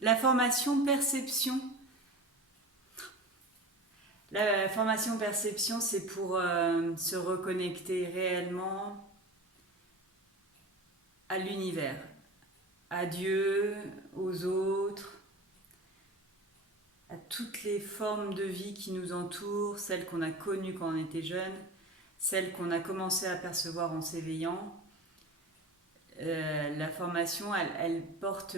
La formation perception. La formation perception, c'est pour se reconnecter réellement à l'univers, à Dieu, aux autres, à toutes les formes de vie qui nous entourent, celles qu'on a connues quand on était jeune, celles qu'on a commencé à percevoir en s'éveillant. La formation, elle porte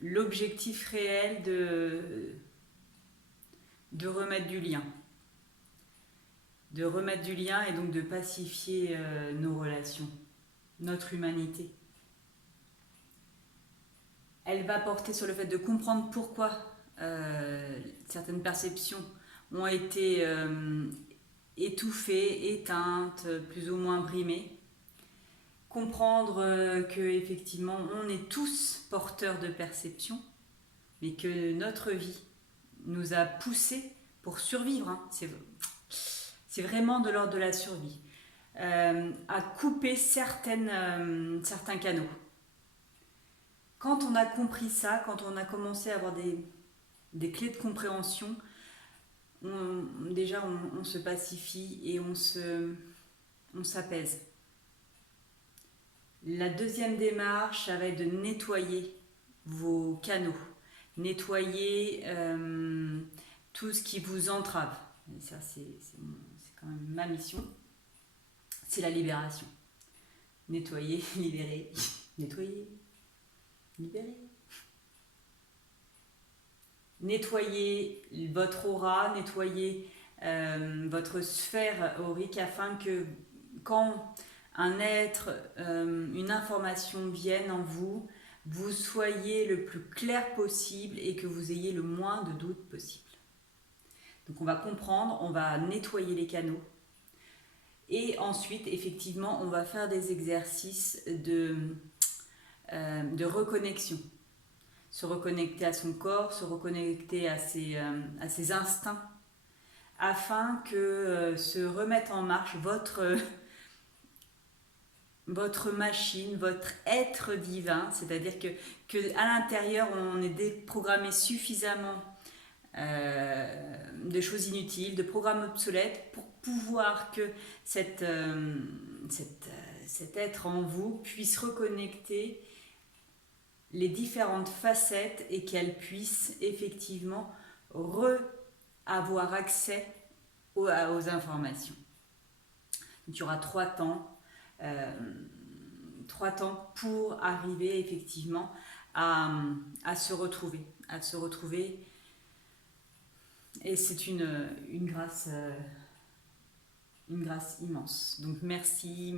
l'objectif réel de remettre du lien. De remettre du lien et donc de pacifier nos relations, notre humanité. Elle va porter sur le fait de comprendre pourquoi certaines perceptions ont été étouffées, éteintes, plus ou moins brimées. Comprendre que effectivement on est tous porteurs de perceptions, mais que notre vie nous a poussés pour survivre. Hein. C'est vraiment de l'ordre de la survie. À couper certains canaux. Quand on a compris ça, quand on a commencé à avoir des clés de compréhension, on se pacifie et on s'apaise. La deuxième démarche, ça va être de nettoyer vos canaux, nettoyer tout ce qui vous entrave. Et ça, c'est quand même ma mission. C'est la libération. Nettoyer, libérer, nettoyer, libérer. Nettoyer votre aura, nettoyer votre sphère aurique afin que quand un être, une information vienne en vous, vous soyez le plus clair possible et que vous ayez le moins de doutes possible. Donc on va comprendre, on va nettoyer les canaux et ensuite effectivement on va faire des exercices de reconnexion. Se reconnecter à son corps, se reconnecter à ses instincts afin que se remette en marche votre machine, votre être divin, c'est-à-dire que à l'intérieur on est déprogrammé suffisamment de choses inutiles, de programmes obsolètes pour pouvoir que cet être en vous puisse reconnecter les différentes facettes et qu'elle puisse effectivement avoir accès aux informations. Donc, il y aura 3 temps. 3 temps pour arriver effectivement à se retrouver. Et c'est une grâce immense. Donc merci.